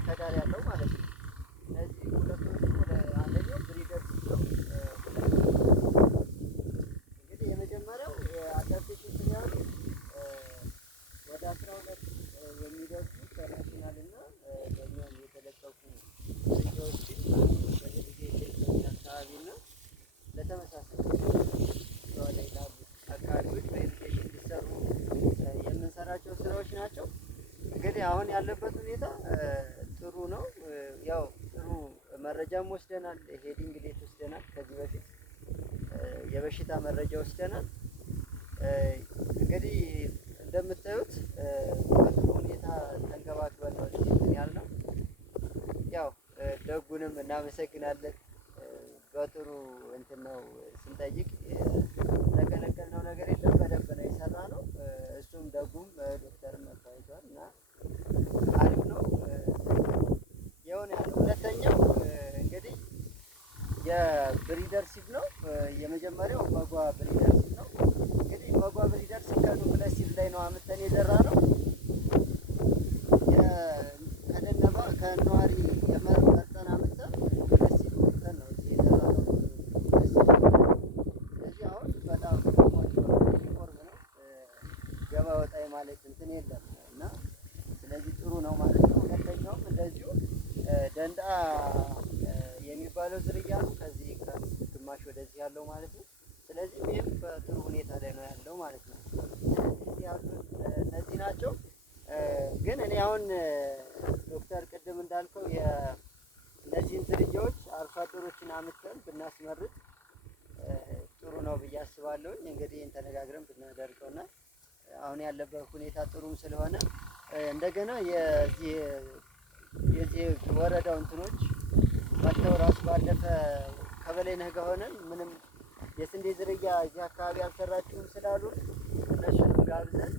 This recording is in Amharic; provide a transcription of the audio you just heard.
ከዳር ያለው ማለት ነው። እነዚህ ሁለቶቹ ወደ አንደኛው ብሪደር ሲሆን እንግዲህ የመጀመሪያው አዳፕቴሽን ሲሆን ወደ 12 የሚደርሱ ኢንተርናሽናል እና በእኛም የተለቀቁ ዝርያዎችን በዚህ አካባቢና ለተመሳሳይ ላይ ላሉ አካባቢዎች በኤዱኬሽን ሊሰሩ የምንሰራቸው ስራዎች ናቸው። እንግዲህ አሁን ያለበት ሁኔታ ጥሩ ነው። ያው ጥሩ መረጃም ወስደናል። ሄዲንግ ሌት ወስደናል። ከዚህ በፊት የበሽታ መረጃ ወስደናል። እንግዲህ እንደምታዩት በጥሩ ሁኔታ ተንከባክበን ነው እንትን ያልነው። ያው ደጉንም እናመሰግናለን። በጥሩ እንትን ነው ስንጠይቅ የተከለከልነው ነገር የለም። በደንብ ነው የሰራነው። እሱም ደጉም ዶክተርም መጥቷል እና አሪፍ ነው የሆነ ያለው። ሁለተኛው እንግዲህ የብሪደር ሲድ ነው። የመጀመሪያው መጓ ብሪደር ሲድ ነው። እንግዲህ መጓ ብሪደር ሲድ ከኑክለስ ሲድ ላይ ነው አምጥተን የዘራነው። ከደነባ ከነዋሪ የመርጠን አምጥተን ኑክለስ ሲድ ወጥተን ነው የዘራነው። ስለዚህ አሁን በጣም ዩኒፎርም ነው። ገባ ወጣ ማለት እንትን የለም እና ስለዚህ ጥሩ ነው ማለት ነው። ሁለተኛውም እንደዚሁ ደንዳ የሚባለው ዝርያ ነው። ከዚህ ግማሽ ወደዚህ ያለው ማለት ነው። ስለዚህ ይህም በጥሩ ሁኔታ ላይ ነው ያለው ማለት ነው። ያሉት እነዚህ ናቸው። ግን እኔ አሁን ዶክተር ቅድም እንዳልከው እነዚህን ዝርያዎች አርሶ አደሮችን አምጥተን ብናስመርጥ ጥሩ ነው ብዬ አስባለሁ። እንግዲህ ተነጋግረን ብናደርገውና አሁን ያለበት ሁኔታ ጥሩም ስለሆነ እንደገና የዚህ ወረዳው እንትኖች መጥተው ራሱ ባለፈ ከበላይነህ ጋር ሆነን ምንም የስንዴ ዝርያ እዚህ አካባቢ አልሰራችሁም ስላሉ እነሱንም ጋብዘን